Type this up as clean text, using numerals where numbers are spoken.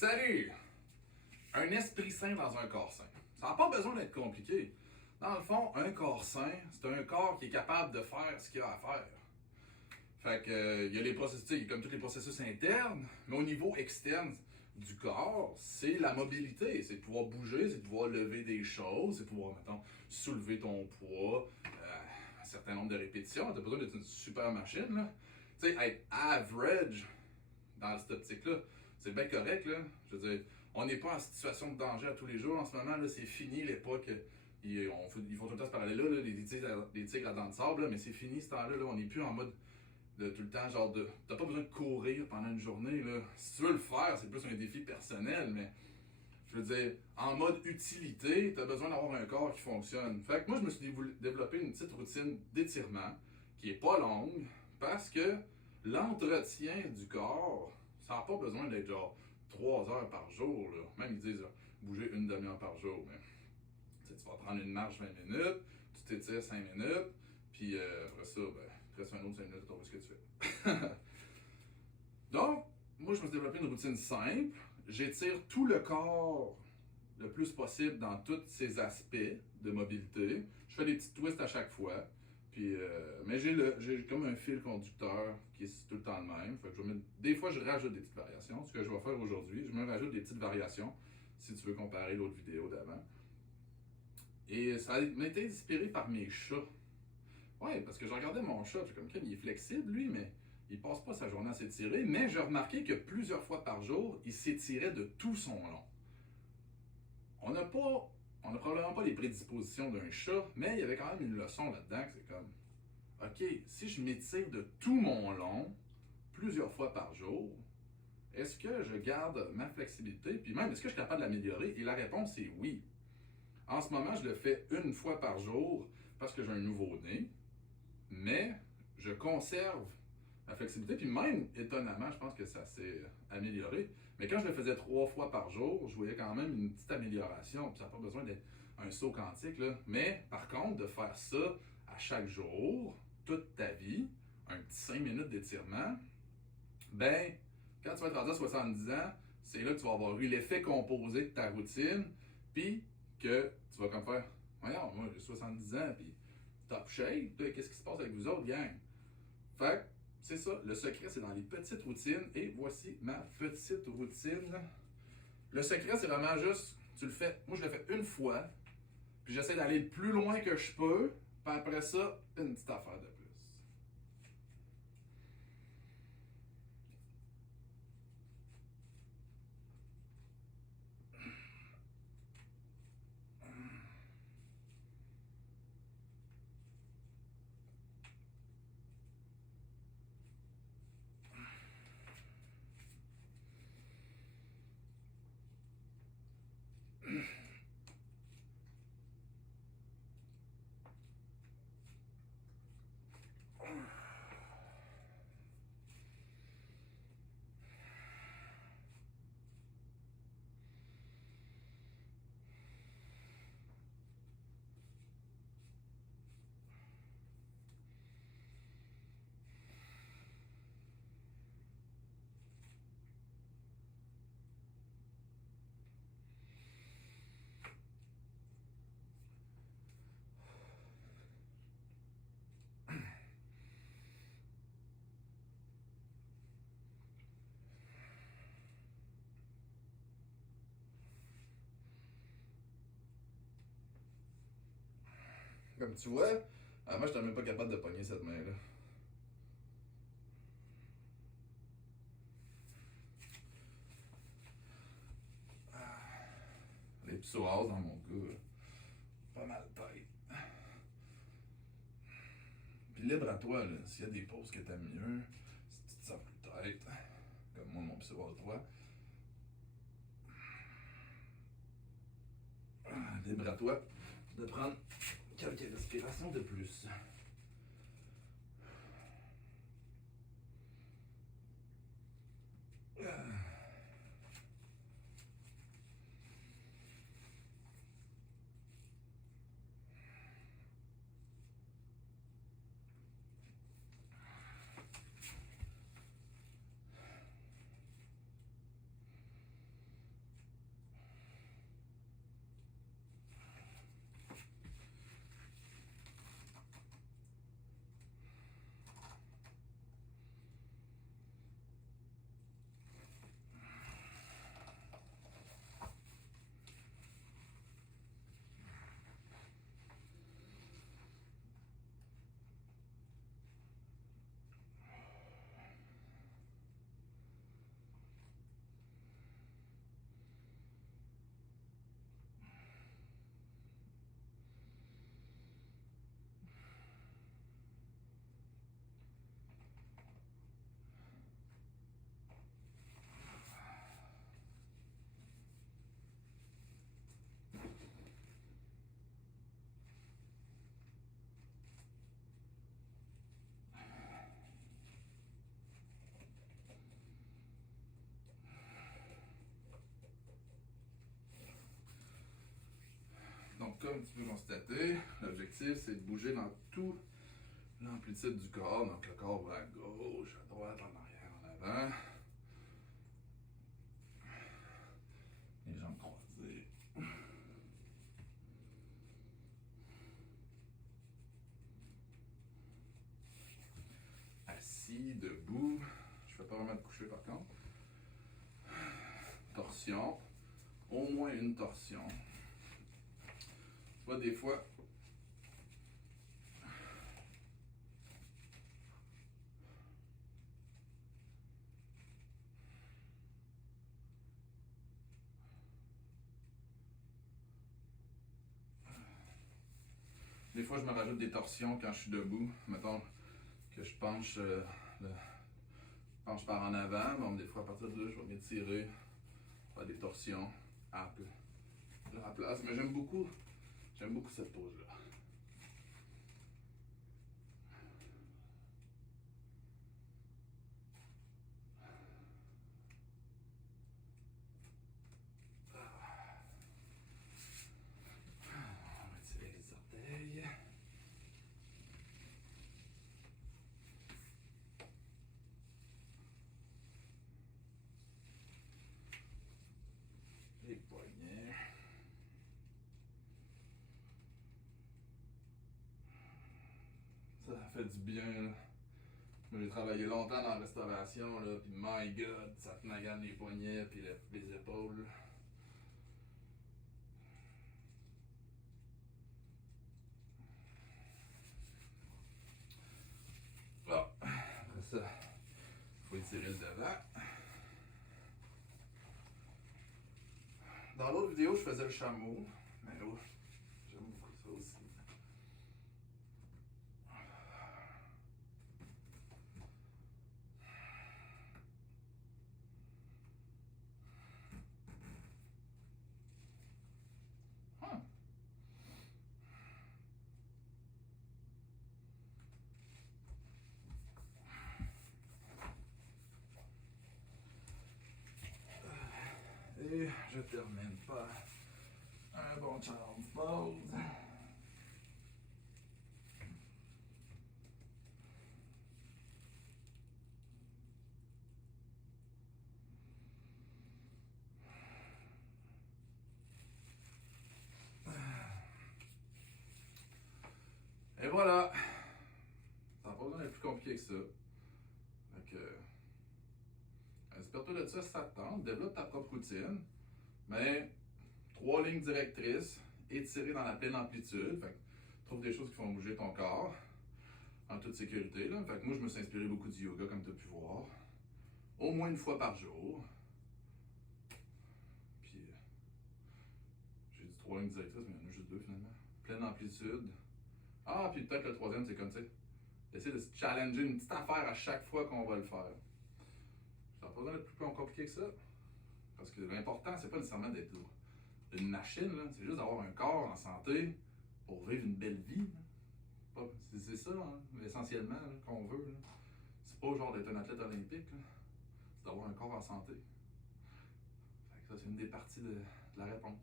Salut! Un esprit sain dans un corps sain. Ça n'a pas besoin d'être compliqué. Dans le fond, un corps sain, c'est un corps qui est capable de faire ce qu'il a à faire. Fait que, il y a les processus, comme tous les processus internes, mais au niveau externe du corps, c'est la mobilité. C'est de pouvoir bouger, c'est de pouvoir lever des choses, c'est de pouvoir, mettons, soulever ton poids, un certain nombre de répétitions. T'as besoin d'être une super machine, là. Tu sais, être average dans cette optique-là, c'est bien correct, là. Je veux dire, on n'est pas en situation de danger à tous les jours. En ce moment, là, c'est fini l'époque. Ils font tout le temps ce parallèle-là, là, les tigres à dents de sable, là, mais c'est fini ce temps-là. Là. On n'est plus en mode de tout le temps, genre de. T'as pas besoin de courir pendant une journée. Là. Si tu veux le faire, c'est plus un défi personnel, mais je veux dire, en mode utilité, t'as besoin d'avoir un corps qui fonctionne. Fait que moi, je me suis développé une petite routine d'étirement qui est pas longue parce que l'entretien du corps, ça n'a pas besoin d'être genre 3 heures par jour. Là. Même ils disent bouger une demi-heure par jour. Mais tu vas prendre une marche 20 minutes, tu t'étires 5 minutes, puis après ça, ben, il te reste un autre 5 minutes, tu vois ce que tu fais. Donc, moi, je me suis développé une routine simple. J'étire tout le corps le plus possible dans tous ses aspects de mobilité. Je fais des petits twists à chaque fois. Puis, mais j'ai comme un fil conducteur qui est tout le temps le même. Fait que des fois, je rajoute des petites variations. Ce que je vais faire aujourd'hui, je me rajoute des petites variations si tu veux comparer l'autre vidéo d'avant. Et ça m'a été inspiré par mes chats. Ouais, parce que je regardais mon chat, j'ai comme il est flexible lui, mais il passe pas sa journée à s'étirer. Mais j'ai remarqué que plusieurs fois par jour, il s'étirait de tout son long. On n'a probablement pas les prédispositions d'un chat, mais il y avait quand même une leçon là-dedans que c'est comme, OK, si je m'étire de tout mon long, plusieurs fois par jour, est-ce que je garde ma flexibilité? Puis même, est-ce que je suis capable de l'améliorer? Et la réponse est oui. En ce moment, je le fais une fois par jour parce que j'ai un nouveau-né, mais je conserve ma flexibilité. Puis même, étonnamment, je pense que ça s'est amélioré. Mais quand je le faisais 3 fois par jour, je voyais quand même une petite amélioration. Puis ça n'a pas besoin d'être un saut quantique. Là. Mais par contre, de faire ça à chaque jour, toute ta vie, un petit 5 minutes d'étirement, ben, quand tu vas être rendu à 70 ans, c'est là que tu vas avoir eu l'effet composé de ta routine. Puis que tu vas comme faire, voyons, moi j'ai 70 ans, puis top shape, qu'est-ce qui se passe avec vous autres, gang? Fait que, c'est ça, le secret c'est dans les petites routines, et voici ma petite routine. Le secret c'est vraiment juste, tu le fais, moi je le fais une fois, puis j'essaie d'aller le plus loin que je peux, puis après ça, une petite affaire de plus. Comme tu vois, moi je n'étais même pas capable de pogner cette main-là. Les psoas dans mon cas, pas mal tête. Puis libre à toi, là, s'il y a des poses que t'aimes mieux, si tu te sens plus tête, comme moi mon psoas 3, libre à toi de prendre quelques respirations de plus. un petit peu constaté, l'objectif c'est de bouger dans tout l'amplitude du corps. Donc le corps va à gauche, à droite, en arrière, en avant. Les jambes croisées. Assis, debout. Je fais pas vraiment de coucher par contre. Torsion. Au moins une torsion. Tu vois, des fois, je me rajoute des torsions quand je suis debout. Mettons que je penche, penche par en avant. Bon, des fois, à partir de là, je vais m'étirer, faire des torsions à la place. Mais j'aime beaucoup cette pose-là. On va étirer les orteils. Les poignets. Ça fait du bien, là. Moi, j'ai travaillé longtemps dans la restauration, là, puis my God, ça te magane les poignets puis les épaules. Ah, après ça, il faut étirer le devant. Dans l'autre vidéo, je faisais le chameau, mais oh, j'aime beaucoup ça aussi. Huh. Et je termine par un bon child's pose. Et voilà! Ça n'a pas besoin d'être plus compliqué que ça. Donc, inspire-toi de ça si ça te tente, développe ta propre routine, mais 3 lignes directrices, étirées dans la pleine amplitude. Fait que, trouve des choses qui font bouger ton corps en toute sécurité. Là. Fait que moi, je me suis inspiré beaucoup du yoga, comme tu as pu voir. Au moins une fois par jour. Puis, j'ai dit 3 lignes directrices, mais il y en a juste 2 finalement. Pleine amplitude. Ah, puis peut-être le troisième, c'est comme ça. Essayer de se challenger une petite affaire à chaque fois qu'on va le faire. Ça n'a pas besoin d'être plus compliqué que ça. Parce que l'important, c'est pas nécessairement d'être une machine, c'est juste d'avoir un corps en santé pour vivre une belle vie. C'est ça, hein, essentiellement, là, qu'on veut. Là. C'est pas genre d'être un athlète olympique, c'est d'avoir un corps en santé. Fait que ça, c'est une des parties de la réponse.